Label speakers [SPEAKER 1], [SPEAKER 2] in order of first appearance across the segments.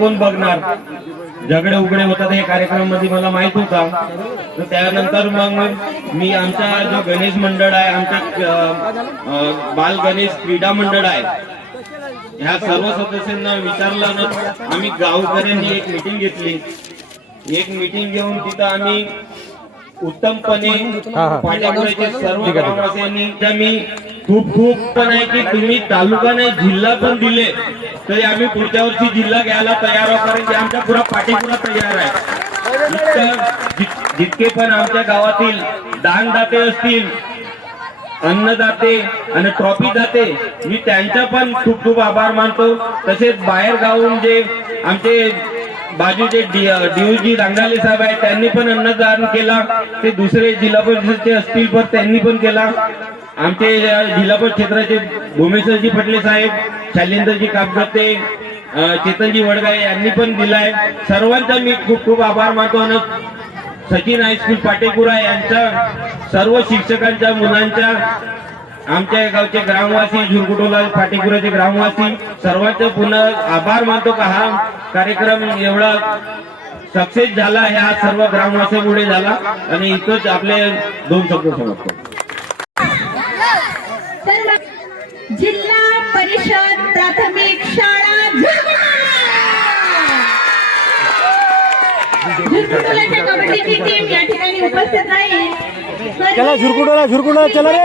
[SPEAKER 1] कोण बघणार? झगडे उघडे होतात हे कार्यक्रममध्ये मला माहीत होता. तर त्यानंतर मग मी आमचा जो गणेश मंडळ आहे आमचा बाल गणेश क्रीडा मंडळ आहे ह्या सर्व सदस्यांना विचारलं ना आम्ही गावकऱ्यांनी एक मिटिंग घेतली. एक मिटिंग घेऊन तिथं आम्ही उत्तमपणे सर्व ग्रामवासियांनी मी खूप खूप पण आहे की तुम्ही तालुका नाही जिल्हा पण दिले तरी आम्ही पुढच्या वर्षी जिल्हा घ्यायला तयार आहोत कारण की आमच्या पुरा पाठीपुरा तयार आहे. जितके पण आमच्या गावातील दानदाते असतील अन्नदाते आणि ट्रॉफी दाते मी त्यांचा पण खूप खूप आभार मानतो. तसेच बाहेर गावून जे आमचे बाजूचे डीओजी रांगाले साहेब आहेत त्यांनी पण अन्नदान केला. ते दुसरे जिल्हा परिषदचे असतील पण त्यांनी पण केला. आमचे जिल्हा परिषद क्षेत्राचे भूमेश्वरजी पटले साहेब शालिंदरजी कापगते चेतनजी वडगाय यांनी पण दिलाय. सर्वांचा मी खूप खूप आभार मानतो आणि सचिन हायस्कूल पाटेपुरा यांच्या सर्व शिक्षकांच्या मुलांच्या आमच्या गावचे ग्रामवासी झुरकुटोला पाटेपुराचे ग्रामवासी सर्वांचे पुन्हा आभार मानतो का हा कार्यक्रम एवढा सक्सेस झाला ह्या सर्व ग्रामवासीमुळे झाला आणि इथंच आपले दोन शब्द समजतो
[SPEAKER 2] जिल्हा परिषद प्राथमिक शाळा झुरकुटोलाच्या कबड्डीची टीम या ठिकाणी उपस्थित राहील.
[SPEAKER 3] चला झुरकुटोला झुरकुटोला चला रे.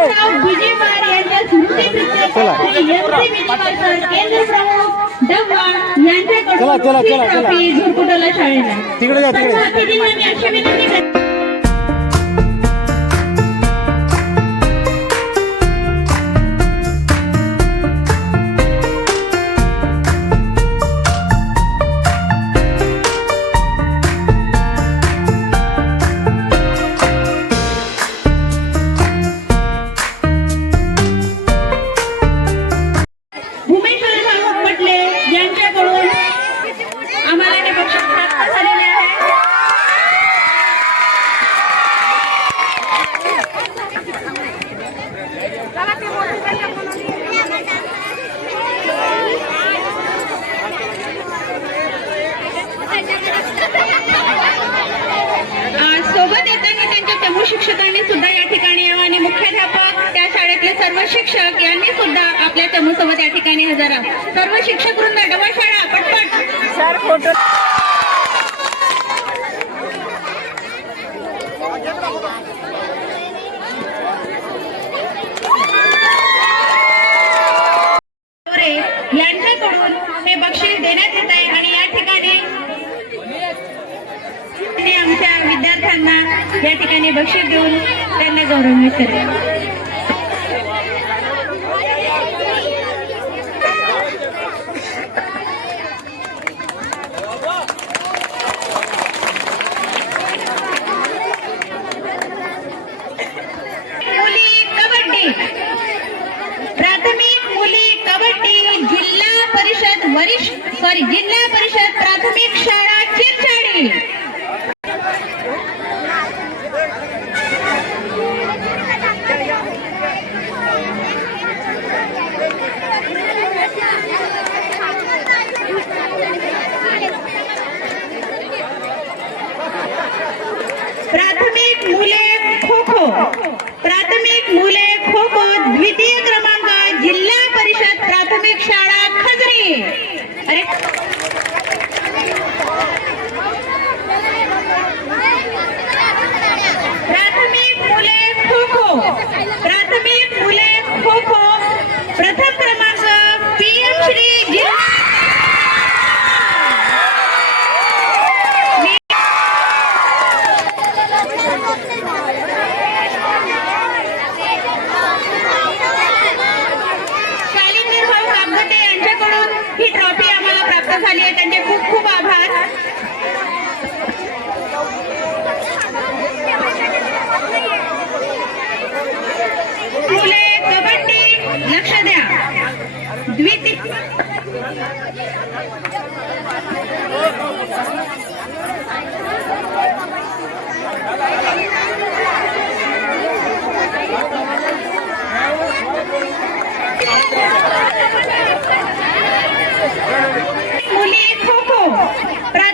[SPEAKER 3] चला, चला, चला, चला. तिकडे जा, तिकडे.
[SPEAKER 2] शिक्षकांनी सुद्धा या ठिकाणी यावं आणि मुख्याध्यापक त्या शाळेतले सर्व शिक्षक यांनी सुद्धा आपल्या चमूसोबत या ठिकाणी हजर राहा सर्व शिक्षक वृंद डबल शाळा पटपट. गोरे यांच्याकडून हे बक्षीस देण्यात येत आहे आणि या ठिकाणी त्यांनी आमच्या विद्यार्थ्यांना या ठिकाणी बक्षीस देऊन त्यांना गौरवित करेल. प्राथमिक मुली कबड्डी जिल्हा परिषद वरिष्ठ सॉरी जिल्हा परिषद प्राथमिक शाळा चिरचाडी प्राथमिक मुले खो खो प्राथमिक मुले खो खो द्वितीय क्रमांक जिल्हा परिषद प्राथमिक शाळा खजरी अरे प्राथमिक मुले खो खो प्राथमिक मुले खो खो प्रथम क्रमांक पीएम श्री जिल्हा शालिंदर भाऊ कामगते यांच्याकडून ही ट्रॉफी आम्हाला प्राप्त झाली आहे. त्यांचे खूप खूप आभार. मुले कबड्डी लक्ष द्या. द्वितीय Thank you. para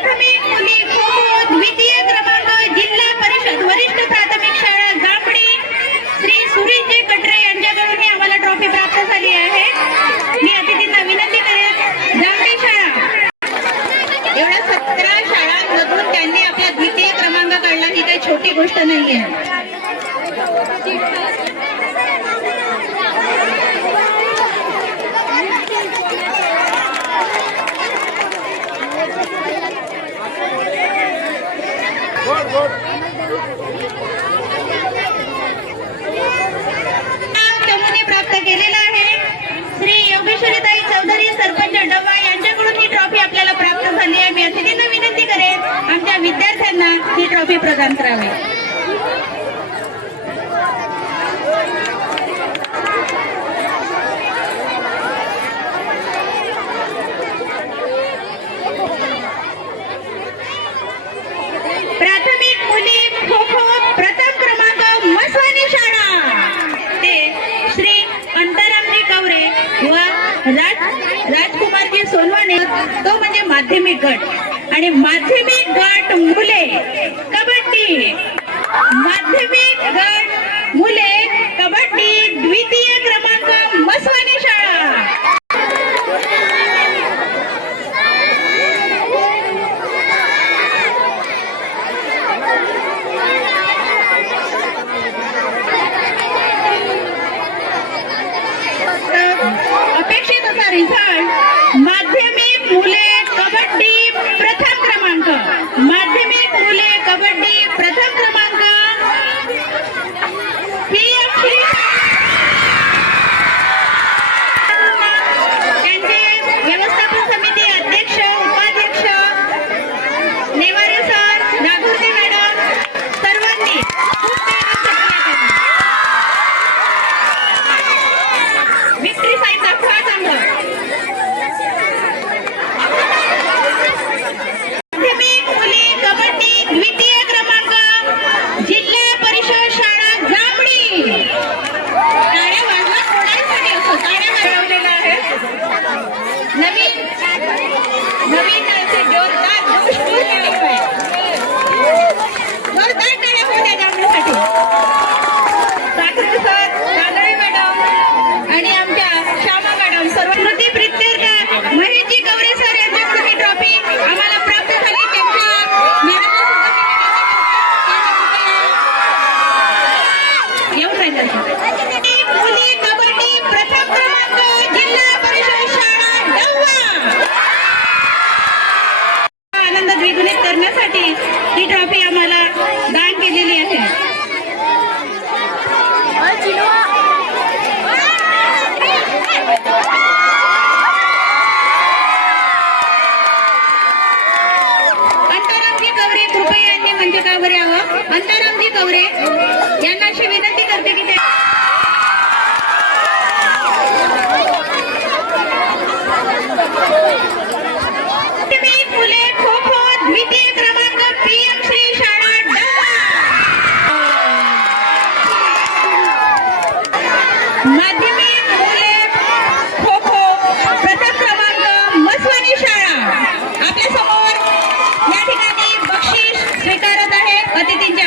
[SPEAKER 2] result. माध्यमिक मुले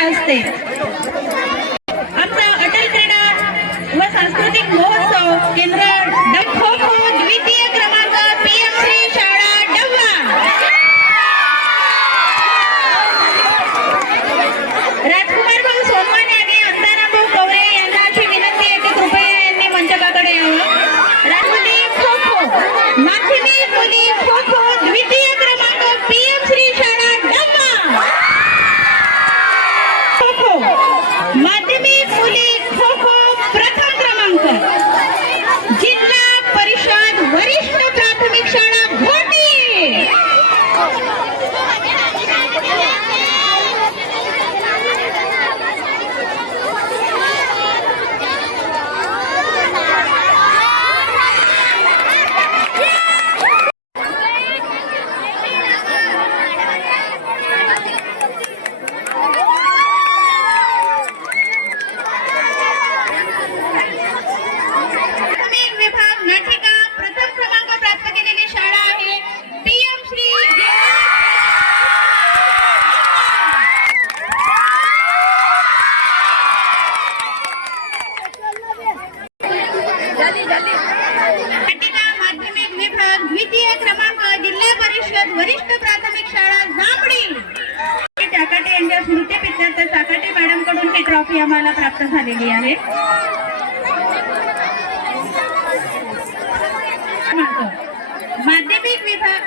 [SPEAKER 2] assim. प्राथमिक शाळा झापडी यांच्या यांच्या स्मृतीपित्यार्थ साकाटे मॅडमकडून ही ट्रॉफी आम्हाला प्राप्त झालेली आहे. माध्यमिक विभाग.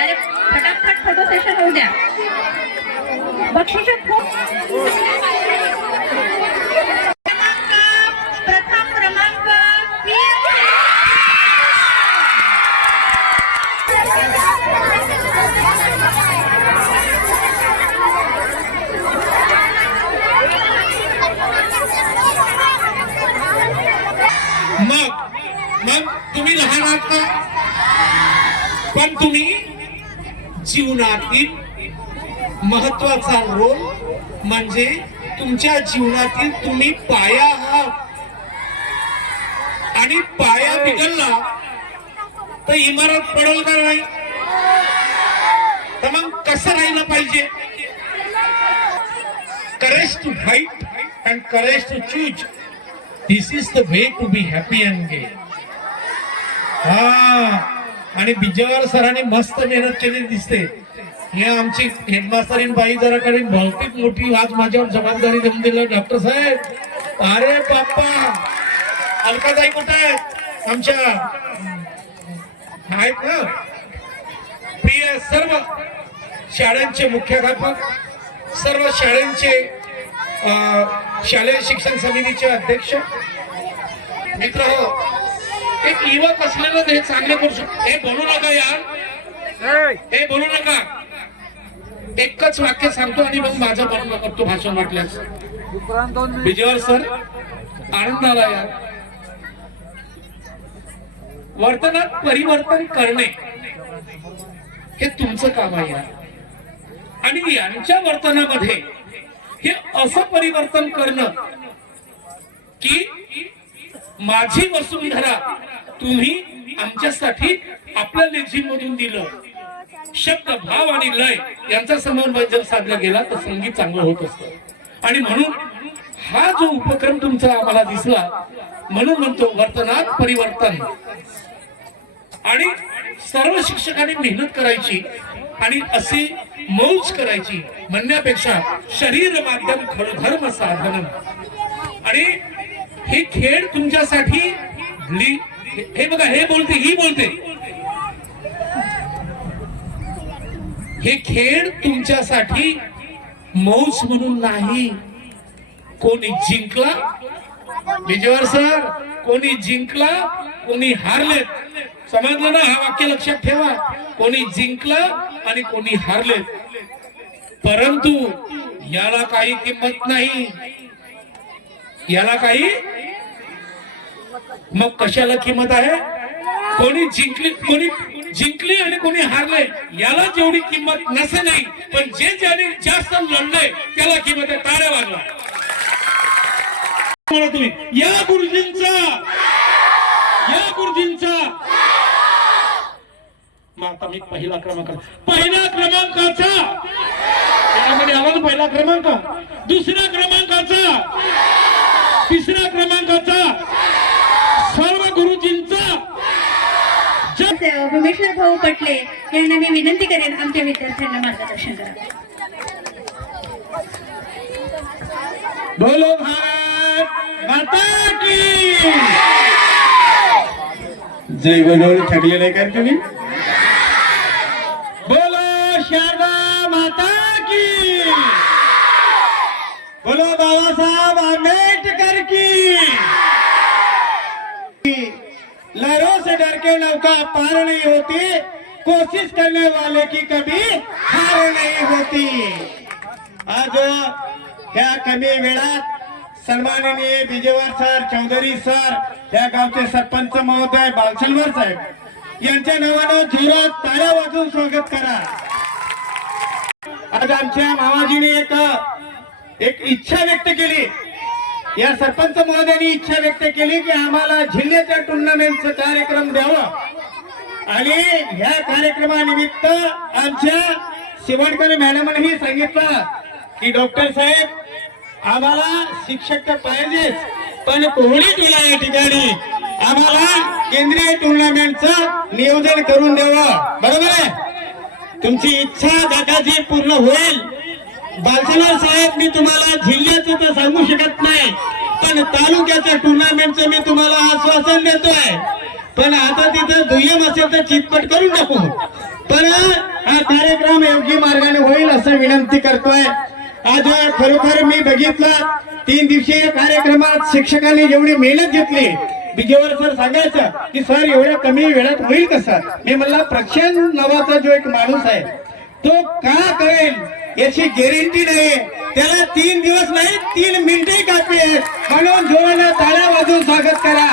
[SPEAKER 2] अरे फटाफट फोटो सेशन होऊ द्या. बक्षिस खूप
[SPEAKER 4] पण तुम्ही जीवनातील महत्त्वाचा रोल म्हणजे तुमच्या जीवनातील तुम्ही पाया आहात. आणि पाया बिघडला तर इमारत पडेल का नाही? तर मग कसं राहिलं पाहिजे? Courage to fight and courage to choose this is the way to be happy and gay हा आणि बिजावर सरांनी मस्त मेहनत केली दिसते. हे आमची हेडमास्टरीन बाई जरा कडे भौतिक मोठी आज माझ्यावर जबाबदारी देऊन दिलं. डॉक्टर साहेब अरे बाप्पा! अलकाताई कुठे आहेत? आमच्या आहेत ना? प्रिय सर्व शाळांचे मुख्याध्यापक सर्व शाळांचे शालेय शिक्षण समितीचे अध्यक्ष मित्र हो एक युवक असलेलं हे चांगले करू शकतो. हे बोलू नका यार. हे बोलू नका. एकच वाक्य सांगतो आणि मग माझं बंद करतो भाषण वाटल्यास. विजयवर सर आनंद आला यार. वर्तनात परिवर्तन करणे हे तुमचं काम आहे यार. आणि यांच्या वर्तनामध्ये हे असं परिवर्तन करणं की माझी वसुंधरा तुम्ही आमच्यासाठी आपल्या लेझिम मधून दिलं. शब्द भाव आणि लय यांचा समन्वय जर साधला गेला तर संगीत चांगलं होत असतं. आणि म्हणून हा जो उपक्रम तुमचा आम्हाला दिसला म्हणून म्हणतो वर्तनात परिवर्तन. आणि सर्व शिक्षकांनी मेहनत करायची आणि अशी मौज करायची म्हणण्यापेक्षा शरीर माध्यम खर धर्म साधन. आणि हे खेळ तुमच्यासाठी हे बघा हे बोलते ही बोलते. हे खेळ तुमच्यासाठी मौज म्हणून नाही. कोणी जिंकला? विजयवर सर कोणी जिंकला कोणी हारले समजलं ना? हा वाक्य लक्षात ठेवा. कोणी जिंकलं आणि कोणी हारले परंतु याला काही किंमत नाही. याला काही मग कशाला किंमत आहे? कोणी जिंकली कोणी जिंकली आणि कोणी हारले याला जेवढी किंमत नसे नाही पण जे ज्याने जास्त लढलंय त्याला किंमत आहे टाळ्या वाजला तुम्ही या गुरुजींचा या गुरुजींचा. मग आता मी पहिला क्रमांक पहिल्या क्रमांकाचा. त्यामध्ये आला पहिला क्रमांक. दुसऱ्या क्रमांकाचा. तिसऱ्या क्रमांकाचा सर्व गुरुजींचा जय
[SPEAKER 2] भूमेश्वर भाऊ पटले यांना मी विनंती करेन आमच्या विद्यार्थ्यांना मार्गदर्शन करा.
[SPEAKER 4] बोलो भारत माता की! जय बोलो ठरले नाही का तुम्ही? बोलो शारदा माता की! बोलो बाबासाहेब आंबेडकर की! लहरों से डर के नौका पार नहीं होती। कोशिश करने वाले की कभी हार नहीं होती। आज ह्या कमी वेळात सन्माननीय विजयवर सर चौधरी सर या गावचे सरपंच महोदय बालसलवर साहेब यांच्या नावानं झिरो ताऱ्या वाजून स्वागत करा. आज आमच्या मामाजीने एक एक इच्छा व्यक्त केली. या सरपंच महोदयांनी इच्छा व्यक्त केली की आम्हाला जिल्ह्याच्या टुर्नामेंटचं कार्यक्रम द्यावा. आणि ह्या कार्यक्रमानिमित्त आमच्या शिवणकर मॅडमनेही सांगितलं की डॉक्टर साहेब आम्हाला शिक्षक तर पाहिजेच पण कोणी तुला या ठिकाणी आम्हाला केंद्रीय टुर्नामेंटचं नियोजन करून द्यावं. बरोबर आहे? तुमची इच्छा दादाजी पूर्ण होईल. बालसनार साहेब मी तुम्हाला जिल्ह्याचं तर सांगू शकत नाही
[SPEAKER 5] पण तालुक्याच्या टुर्नामेंटचं मी तुम्हाला आश्वासन देतोय. पण आता तिथं दुय्यम असेल तर चितपट करून टाकू. पण हा कार्यक्रम योग्य मार्गाने होईल असं विनंती करतोय. आज खरोखर मी बघितलं तीन दिवसीय कार्यक्रमात शिक्षकांनी जेवढी मेहनत घेतली विजेवर सर सांगायचं की सर एवढ्या कमी वेळात होईल कसं मी म्हणला प्रक्षण नावाचा जो एक माणूस आहे तो का करेल? याची गॅरंटी नाही. त्याला तीन दिवस नाही तीन मिनिटे कापी म्हणून जोराला ताळ्या वाजून स्वागत करा.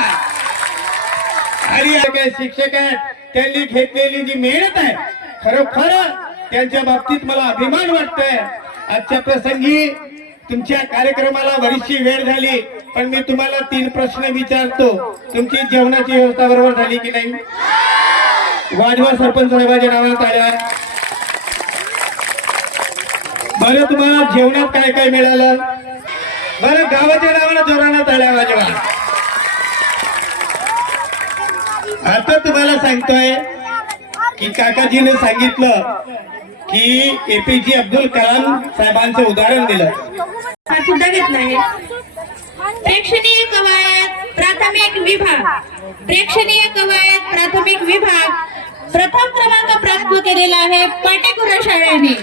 [SPEAKER 5] आणि काय शिक्षक आहेत त्यांनी घेतलेली जी मेहनत आहे खरोखर त्यांच्या बाबतीत मला अभिमान वाटतोय. आजच्या प्रसंगी तुमच्या कार्यक्रमाला बरीचशी वेळ झाली पण मी तुम्हाला तीन प्रश्न विचारतो. तुमची जेवणाची व्यवस्था बरोबर झाली की नाही? वाजवा सरपंच साहेबांच्या नावाला ताळ्या बरं तुम्हाला जेवणात काय काय मिळालं? बरं गावाच्या नावानं जोरानं आल्या वाजवा आता तुम्हाला सांगतोय की काकाजीने सांगितलं की एपीजे अब्दुल कलाम साहेबांचं उदाहरण दिलं.
[SPEAKER 2] हा सुद्धा घेत आहे प्रेक्षणीय कवायत प्राथमिक विभाग. प्रेक्षणीय कवायत प्राथमिक विभाग. प्रथम क्रमांक प्राप्त केलेला आहे पाटेकुरा शाळेने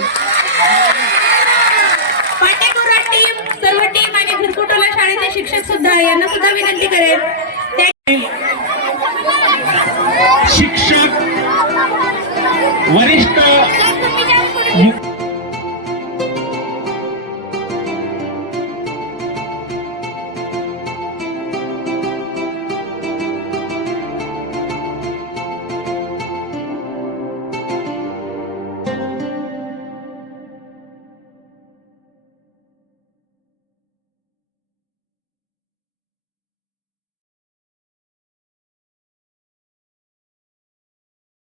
[SPEAKER 2] पाटेकुरा टीम सर्व टीम आणि भिरकुटोला शाळेचे शिक्षक सुद्धा यांना सुद्धा विनंती करेल
[SPEAKER 1] शिक्षक वरिष्ठ